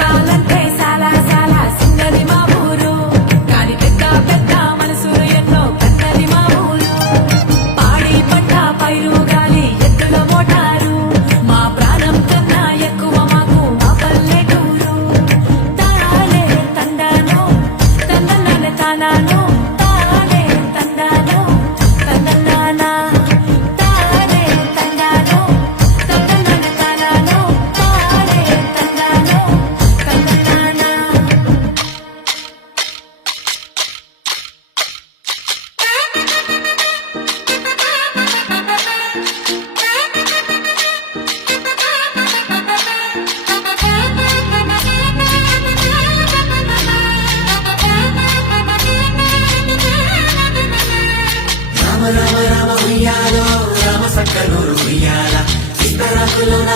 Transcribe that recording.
చుట్టాలంటే చాలా చాలా చిన్నది మా ఊరు, కాని పెద్ద పెద్ద మనసులు ఎన్నో పెద్దది మా ఊరు. పాడి పంట పైరు గాలి ఎద్దుల మోటారు, మా ప్రాణం కన్నా ఎక్కువ మాకు మా పల్లెటూరు. తానే తండాను తందనానే తానాను, తానే తండాను తందనానా, తానే తండాను తందనానే తానాను, తానే తండాను తందనానా. రామ రామ రామ ఉయ్యాలో రామ సక్కనూరు ఉయ్యాల చిత్తరాకులోన